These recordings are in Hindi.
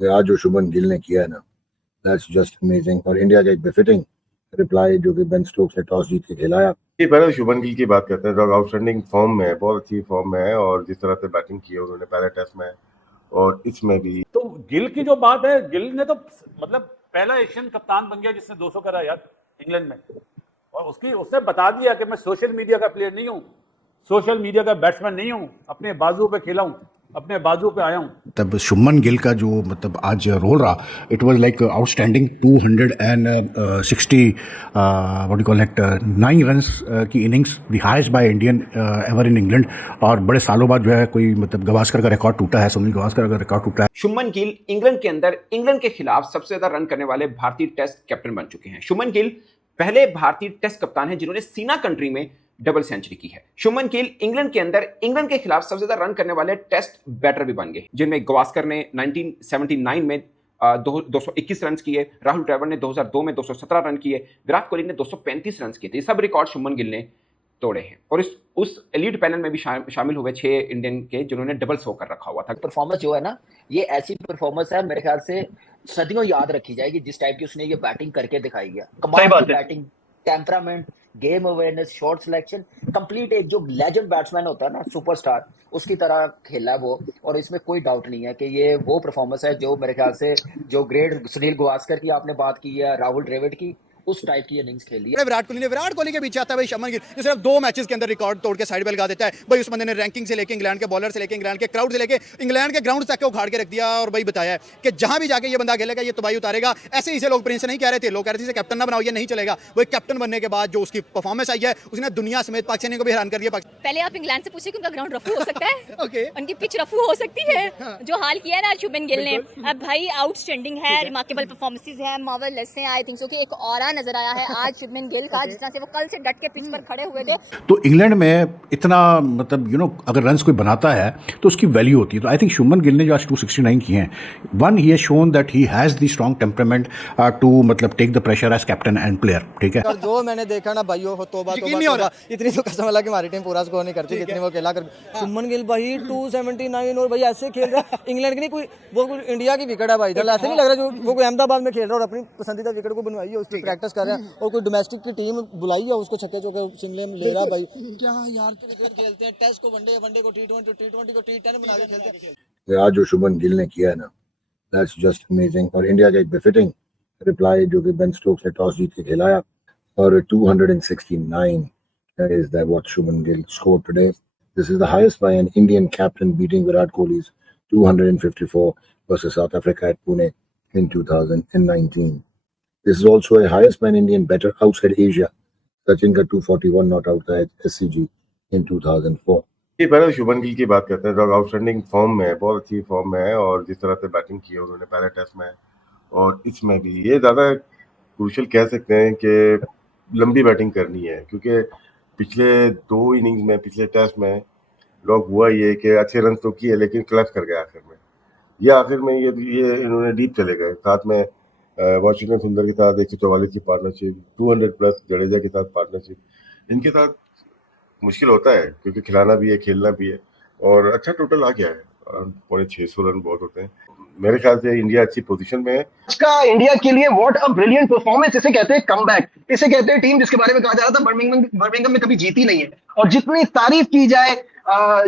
आज जो शुभमन गिल ने किया है ना, दैट्स जस्ट अमेजिंग। और इंडिया का एक बेफिटिंग रिप्लाई जो कि बेन स्टोक्स ने टॉस जीत के खिलाया। पहले शुभमन गिल की बात करते हैं जो आउटस्टैंडिंग फॉर्म में है, बहुत अच्छी फॉर्म में है और जिस तरह से बैटिंग की है उन्होंने पहले टेस्ट में और इसमें भी। तो गिल की जो बात है, गिल ने तो मतलब पहला एशियन कप्तान बन गया जिसने 200 करा यार इंग्लैंड में, और उसने बता दिया कि मैं सोशल मीडिया का प्लेयर नहीं हूँ, सोशल मीडिया का बैट्समैन नहीं हूँ, अपने बाजू पे खेला हूँ, अपने बाजू पे आया हूँ। तब शुभमन गिल का जो मतलब आज रोल रहा, it was like outstanding 260 what you call it 9 runs की innings, the highest by Indian ever in England. और बड़े सालों बाद जो है कोई मतलब गावस्कर का रिकॉर्ड टूटा है, सुनील गावस्कर का रिकॉर्ड टूटा है। शुभमन गिल इंग्लैंड के अंदर इंग्लैंड के खिलाफ सबसे ज्यादा रन करने वाले भारतीय टेस्ट कैप्टन बन चुके हैं। शुभमन गिल पहले भारतीय टेस्ट कप्तान हैं जिन्होंने सीना कंट्री में डबल सेंचुरी की है। शुभमन गिल इंग्लैंड के अंदर इंग्लैंड के खिलाफ सबसे ज्यादा रन करने वाले टेस्ट बैटर भी बन गए, जिनमें गावस्कर ने 1979 में 221 रन किए, राहुल द्रविड़ ने 2002 में 217 रन किए, विराट कोहली ने 235 रन किए थे। सब रिकॉर्ड शुभमन गिल ने तोड़े हैं और उस एलीट पैनल में भी शामिल हुए 6 इंडियन के जिन्होंने डबल 100 कर रखा हुआ था। परफॉर्मेंस जो है ना, ये ऐसी परफॉर्मेंस है मेरे ख्याल से सदियों याद रखी जाएगी, जिस टाइप की उसने ये बैटिंग करके दिखाई है। कमाल की batting, temperament, game awareness, shot selection, complete एक जो लेजेंड बैट्समैन होता है ना, सुपरस्टार, उसकी तरह खेला है वो। और इसमें कोई डाउट नहीं है कि ये वो परफॉर्मेंस है जो मेरे ख्याल से जो ग्रेट सुनील गावस्कर की आपने बात की है, राहुल द्रविड़ की, उस टाइप की इनिंग्स खेली है। विराट कोहली के पीछे आता है भाई शुभमन गिल, जो सिर्फ 2 मैचेस के अंदर रिकॉर्ड तोड़ के साइड पे लगा देता है भाई। उस बंदे ने रैंकिंग से लेके इंग्लैंड के बॉलर से लेके इंग्लैंड के क्राउड से लेके इंग्लैंड के ग्राउंड तक उखाड़ के रख दिया और भाई बताया है कि जहां भी जाके ये बंदा खेलेगा ये तबाही उतारेगा। ऐसे ही से लोग प्रिंस नहीं कह रहे थे, लोग कह रहे थे कैप्टन ना बनाओ, ये नहीं चलेगा। वो कैप्टन बनने के बाद जो उसकी परफॉर्मेंस आई है, उसने दुनिया समेत पाकिस्तानी को भी हैरान कर दिया। पहले आप इंग्लैंड से पूछिए कि उनका ग्राउंड रफू हो सकता है ओके, उनकी पिच रफू हो सकती है जो हाल किया है ना शुभमन गिल ने। अब भाई आउटस्टैंडिंग है, रिमार्केबल परफॉर्मेंसेस है, मार्वेलस है। आई थिंक सो कि एक ऑरा नजर आया है आज शुभमन गिल का, जिस तरह से वो कल से डट के पिच पर खड़े हुए थे। तो इंग्लैंड में इतना मतलब अगर रन्स कोई बनाता है तो उसकी वैल्यू होती है। तो आई थिंक शुभमन गिल ने जो आज 269 किए हैं, one he has shown that he has the strong temperament to मतलब take the pressure as captain and player. ठीक है, जो मैंने देखा ना भाइयों, तौबा तौबा, इतनी तो कसम अल्लाह की हमारी टीम पूरा स्कोर नहीं करती जितनी वो खेला कर। शुभमन गिल भाई 279 और भाई ऐसे खेल रहा है इंग्लैंड की नहीं कोई, वो कोई इंडिया की विकेट है भाई। ऐसे नहीं लग रहा जो वो कोई अहमदाबाद में खेल रहा है और अपनी पसंदीदा विकेट को बनवाई है, उस पर प्रैक्टिस कर रहे हैं और कोई डोमेस्टिक की टीम बुलाई है उसको छक्के चौके सिंगले में ले रहा भाई। क्या यार क्रिकेट खेलते हैं, टेस्ट को वनडे, वनडे को टी20, टी20 को टी10 बना के खेलते हैं। आज जो शुभमन गिल ने किया है ना, दैट्स जस्ट अमेजिंग। और इंडिया का एक बेफिटिंग रिप्लाई जो कि बेन स्टोक्स ने टॉस जीत के खिलाया। और 269 is that what Shubman Gill scored today. This is the highest by an Indian captain, beating Virat Kohli's 254 versus South Africa at Pune in 2019. This is also a highest by an Indian batter outside Asia. Sachin का 241 not out at SCG in 2004. पहले शुभमन गिल की बात करते हैं जो आउटस्टैंडिंग फॉर्म में है, बहुत अच्छी फॉर्म में है और जिस तरह से बैटिंग की है उन्होंने पहले टेस्ट में और इसमें भी, ये ज़्यादा क्रूशियल कह सकते हैं कि लंबी बैटिंग करनी है, क्योंकि पिछले 2 इनिंग्स में, पिछले टेस्ट में लोग हुआ ये कि अच्छे रन तो किए लेकिन क्लच कर गए आखिर में। ये आखिर में ये इन्होंने डीप चले गए। साथ में वाशिंगटन सुंदर के साथ 144 की पार्टनरशिप, 200 प्लस जडेजा के साथ पार्टनरशिप, इनके साथ मुश्किल होता है क्योंकि खिलाना भी है, खेलना भी है और अच्छा टोटल आ गया है, 650 रन बहुत होते हैं। मेरे ख्याल से इंडिया अच्छी पोजीशन में है। इसका इंडिया के लिए व्हाट अ ब्रिलियंट परफॉर्मेंस, इसे कहते हैं कमबैक, इसे कहते हैं टीम जिसके बारे में कहा जा रहा था बर्मिंघम में कभी जीती नहीं है। और जितनी तारीफ की जाए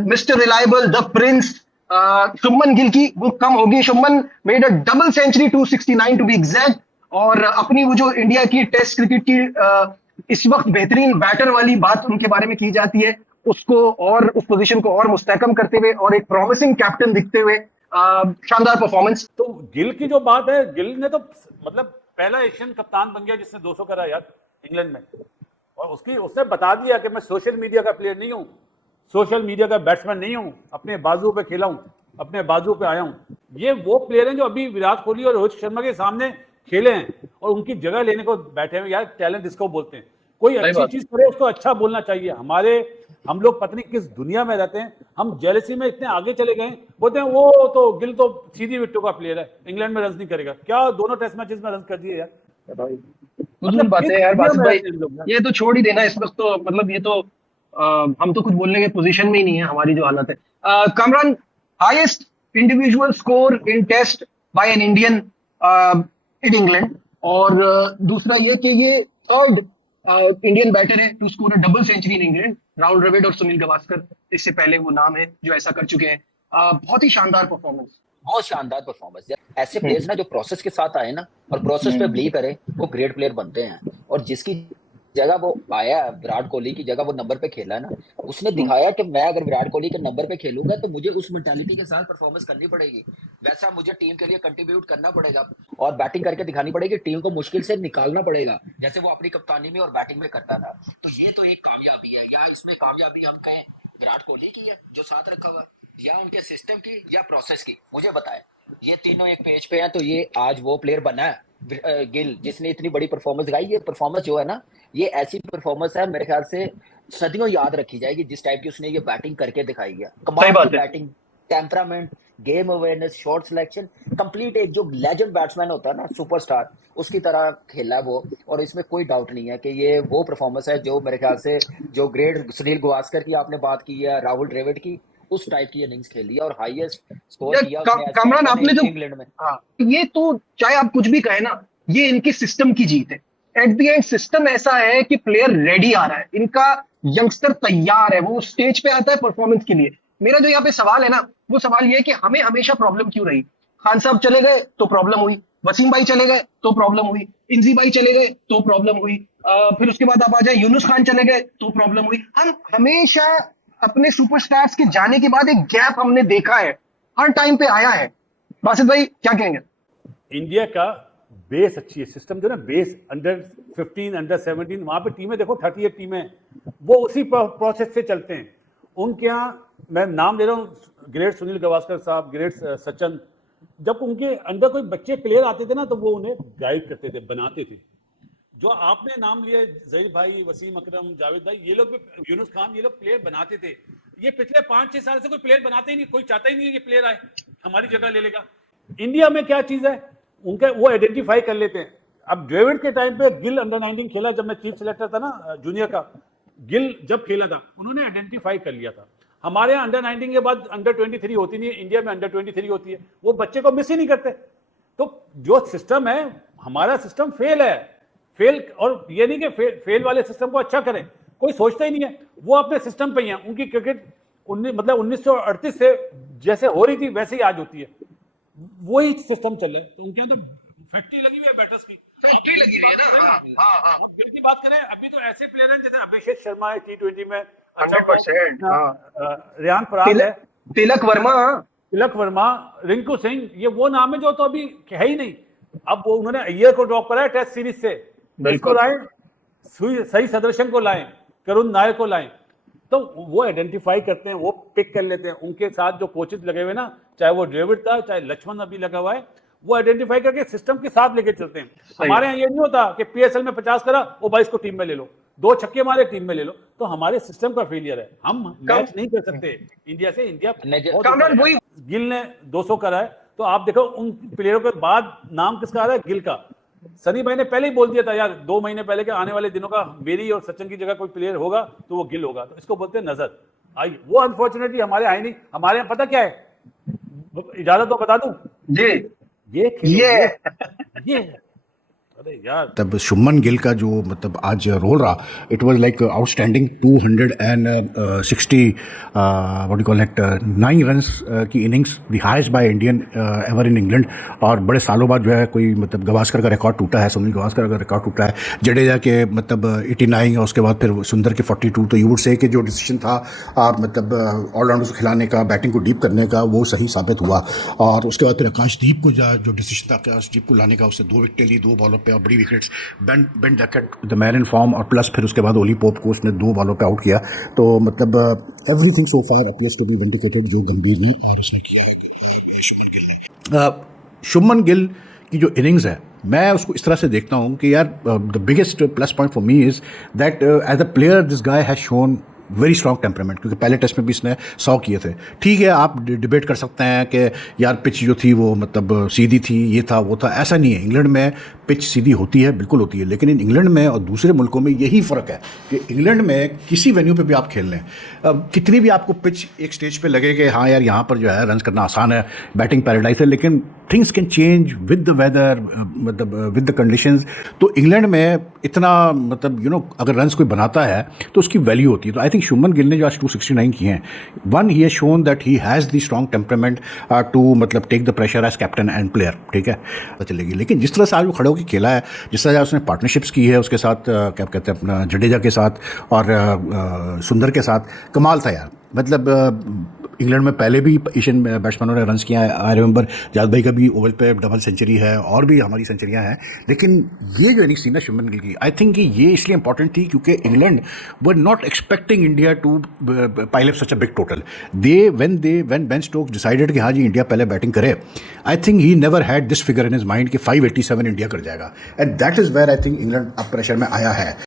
mister reliable, the prince, Shubman Gill की, वो कम होगी। Shubman made a double century, 269 to be exact, और अपनी वो जो इंडिया की टेस्ट क्रिकेट की इस वक्त बेहतरीन बैटर वाली बात उनके बारे में की जाती है, उसको और उस पोजीशन को और मुस्तहकम करते हुए और एक प्रॉमिसिंग कैप्टन दिखते हुए शानदार परफॉर्मेंस। तो गिल की जो बात है, गिल ने तो मतलब पहला एशियन कप्तान बन गया जिसने 200 करा यार इंग्लैंड में, और उसने बता दिया कि मैं सोशल मीडिया का प्लेयर नहीं हूँ, सोशल मीडिया का बैट्समैन नहीं हूँ, अपने बाजू पे खेला हूँ, अपने बाजू पे आया हूँ। ये वो प्लेयर हैं जो अभी विराट कोहली और रोहित शर्मा के सामने खेले हैं और उनकी जगह लेने को बैठे हैं। यार टैलेंट इसको बोलते हैं, कोई अच्छी चीज करे उसको अच्छा बोलना चाहिए। हम लोग पता नहीं किस दुनिया में रहते हैं, हम जेलसी में इतने आगे चले गए, बोलते हैं वो तो गिल तो सीधी विकेटों का प्लेयर है, इंग्लैंड में रन नहीं करेगा। क्या दोनों टेस्ट मैचेस में रन कर दिए यार, मतलब बातें यार बासित भाई, ये तो छोड़ ही देना इस वक्त तो, मतलब ये तो हम तो कुछ बोलने के पोजीशन में ही नहीं है, हमारी जो हालत है। Kamran, highest individual score in test by an Indian in England, और दूसरा ये कि ये थर्ड इंडियन बैटर है to score a double century in England. Rahul Dravid और सुनील गावस्कर इससे पहले वो नाम है जो ऐसा कर चुके हैं। बहुत ही शानदार परफॉर्मेंस, बहुत शानदार परफॉर्मेंस। ऐसे प्लेयर्स ना जो प्रोसेस के साथ आए ना और प्रोसेस पे बिलीव करे, वो ग्रेट प्लेयर बनते हैं। और जिसकी जगह वो आया, विराट कोहली की जगह वो नंबर पे खेला है ना, उसने दिखाया कि मैं अगर विराट कोहली के नंबर पे खेलूंगा तो मुझे उस मेंटालिटी के साथ परफॉर्मेंस करनी पड़ेगी, वैसा मुझे टीम के लिए कंट्रीब्यूट करना पड़ेगा और बैटिंग करके दिखानी पड़ेगी, टीम को मुश्किल से निकालना पड़ेगा, जैसे वो अपनी कप्तानी में और बैटिंग में करता था। तो ये तो एक कामयाबी है। या इसमें कामयाबी हम कहें विराट कोहली की है जो साथ रखा हुआ, या उनके सिस्टम की, या प्रोसेस की, मुझे बताएं। ये तीनों एक पेज पे हैं, तो ये आज वो प्लेयर बना है गिल, जिसने इतनी बड़ी परफॉर्मेंस दिखाई। ये परफॉर्मेंस जो है ना, ये ऐसी परफॉर्मेंस है मेरे ख्याल से सदियों याद रखी जाएगी, जिस टाइप की उसने ये बैटिंग करके दिखाई है। कमाल की batting, temperament, game awareness, shot selection, complete एक जो लेजेंड बैट्समैन होता है ना, सुपरस्टार, उसकी तरह खेला है वो। और इसमें कोई डाउट नहीं है कि ये वो परफॉर्मेंस है जो मेरे ख्याल से जो ग्रेट सुनील गावस्कर की आपने बात की है, राहुल द्रविड़ की, उस टाइप की इनिंग्स खेली है और हाईएस्ट स्कोर किया कामरान आपने जो इंग्लैंड में। ये तो चाहे आप कुछ भी कहें ना, ये इनके सिस्टम की जीत है। एट द एंड सिस्टम ऐसा है कि प्लेयर रेडी आ रहा है, इनका यंगस्टर तैयार है, वो स्टेज पे आता है परफॉर्मेंस के लिए। मेरा जो यहाँ पे सवाल है ना, वो सवाल ये है कि हमें हमेशा प्रॉब्लम क्यों रही? खान साहब चले गए तो प्रॉब्लम हुई, वसीम भाई चले गए तो प्रॉब्लम हुई, इंजी भाई चले गए तो प्रॉब्लम हुई, फिर उसके बाद आप आ जाए यूनुस खान चले गए तो प्रॉब्लम हुई। हम हमेशा अपने सुपरस्टार्स के जाने के बाद एक गैप हमने देखा है, हर टाइम पे आया है। बासित भाई क्या कहेंगे? इंडिया का बेस अच्छी है, सिस्टम जो ना, बेस अंडर 15, अंडर 17, वहां पे टीमें देखो 38 टीमें, वो उसी प्रोसेस से चलते हैं। उनके यहाँ मैं नाम ले रहा हूँ, ग्रेट सुनील गावस्कर साहब, ग्रेट सचिन, जब उनके अंदर कोई बच्चे प्लेयर आते थे ना, तो वो उन्हें गाइड करते थे, बनाते थे। जो आपने नाम लिया, ज़हीर भाई, वसीम अकरम, जावेद भाई, ये लोग, यूनुस खान, ये लोग प्लेयर बनाते थे। ये पिछले 5-6 साल से कोई प्लेयर बनाते ही नहीं, कोई चाहता ही नहीं है कि प्लेयर आए हमारी जगह ले लेगा। इंडिया में क्या चीज़ है, उनके वो आइडेंटिफाई कर लेते हैं। अब द्रविड़ के टाइम पे गिल अंडर 19 खेला, जब मैं चीफ सिलेक्टर था ना जूनियर का, गिल जब खेला था उन्होंने आइडेंटिफाई कर लिया था। हमारे यहाँ अंडर 19 के बाद अंडर 23 होती नहीं है, इंडिया में अंडर 23 होती है, वो बच्चे को मिस ही नहीं करते। तो जो सिस्टम है, हमारा सिस्टम फेल है, फेल। और ये नहीं कि फेल वाले सिस्टम को अच्छा करें, कोई सोचता ही नहीं है, वो अपने सिस्टम पे ही है। उनकी क्रिकेट 1938 से जैसे हो रही थी वैसे ही आज होती है, वही सिस्टम चल रहा है। तो उनके यहाँ तो फैक्ट्री लगी हुई है बैटर्स की, फैक्ट्री लगी हुई है ना। और गिल की बात करें, अभी तो ऐसे प्लेयर हैं जैसे अभिषेक शर्मा है T20 में 100%, रेयान पराग है, तिलक वर्मा, रिंकू सिंह, ये वो नाम है जो तो अभी है ही नहीं। अब वो उन्होंने अय्यर को ड्रॉप करा है टेस्ट सीरीज से, इसको लाए, सही सदर्शन को लाए, करुण नायर को लाए, तो वो आइडेंटिफाई करते हैं, वो पिक कर लेते हैं। उनके साथ जो कोचेस लगे हुए ना, चाहे वो द्रविड़ था, चाहे लक्ष्मण अभी लगा हुआ है, वो आइडेंटिफाई करके सिस्टम के साथ लेके चलते हैं। हमारे यहाँ ये नहीं होता कि PSL में 50 करा, वो 22 को टीम में ले लो, 2 छक्के मारे टीम में ले लो। तो हमारे सिस्टम का फेलियर है, हम मैच नहीं कर सकते इंडिया से। इंडिया गिल ने 200 करा है, तो आप देखो उन प्लेयरों के बाद नाम किसका आ रहा है, गिल का। सनी भाई ने पहले ही बोल दिया था यार 2 महीने पहले के आने वाले दिनों का मेरी और सचिन की जगह कोई प्लेयर होगा तो वो गिल होगा। तो इसको बोलते हैं नजर आई, वो अनफॉर्चुनेटली हमारे आई नहीं। हमारे यहाँ पता क्या है, इजाजत तो बता दूं जी, ये अरे यार, तब शुभमन गिल का जो मतलब आज रोल रहा, it was like outstanding. 260 what you call it 9 runs की innings, the highest by Indian ever in England. और बड़े सालों बाद जो है कोई मतलब गावस्कर का रिकॉर्ड टूटा है, सुनील गावस्कर का रिकॉर्ड टूटा है, जडेजा के मतलब 89 और उसके बाद फिर सुंदर के 42। तो यू वुड से कि जो डिसीजन था मतलब ऑलराउंडर्स को खिलाने का, बैटिंग को डीप करने का, वो सही साबित हुआ। और उसके बाद फिर आकाशदीप को जो डिसीजन था आकाशदीप को लाने का, उससे 2 विकेट ली 2 बॉलों पे, और बड़ी wickets, Ben Duckett the man in form, और प्लस फिर उसके बाद ओली पोप को उसने 2 बॉलों पे आउट किया। तो मतलब everything so far appears to be vindicated जो गंभीर ने और उसने किया है शुभमन गिल की जो इनिंग्स है, मैं उसको इस तरह से देखता हूँ कि यार the biggest plus point for me is that as a player this guy has shown very strong temperament. क्योंकि पहले टेस्ट में भी इसने 100 किए थे। ठीक है, आप डिबेट कर सकते हैं कि यार पिच जो थी वो मतलब सीधी थी, ये था वो था, ऐसा नहीं है। इंग्लैंड में पिच सीधी होती है, बिल्कुल होती है, लेकिन इन इंग्लैंड में और दूसरे मुल्कों में यही फ़र्क है कि इंग्लैंड में किसी वेन्यू पे भी आप खेल लें, कितनी भी आपको पिच एक स्टेज पे लगे कि हाँ यार यहाँ पर जो है रन करना आसान है, बैटिंग पैराडाइज है, लेकिन things can change with the weather, मतलब विद द कंडीशंस। तो इंग्लैंड में इतना मतलब अगर रन्स कोई बनाता है तो उसकी वैल्यू होती है। तो आई थिंक शुभमन गिल ने जो आज 269 किए हैं, one he has shown that he has the strong temperament to मतलब take the pressure as captain and player, ठीक है, तो चलेगी। लेकिन जिस तरह से आज वो खड़े होकर खेला है, जिस तरह से उसने पार्टनरशिप्स की है उसके साथ, क्या कहते हैं अपना जडेजा के साथ और सुंदर के साथ, कमाल था यार। मतलब इंग्लैंड में पहले भी एशियन बैट्समैनों ने रन्स किया है, आई रिमेंबर जावेद भाई का भी ओवल पे डबल सेंचुरी है और भी हमारी सेंचुरियां हैं, लेकिन ये जो इनिंग्स थी ना शुभमन गिल की, आई थिंक कि ये इसलिए इंपॉर्टेंट थी क्योंकि England were not expecting India to pile up such a big total. When Ben Stokes decided कि हाँ जी इंडिया पहले बैटिंग करे, I think he never had this figure in his mind कि 587 इंडिया कर जाएगा, and that is where I think England अब प्रेशर में आया है।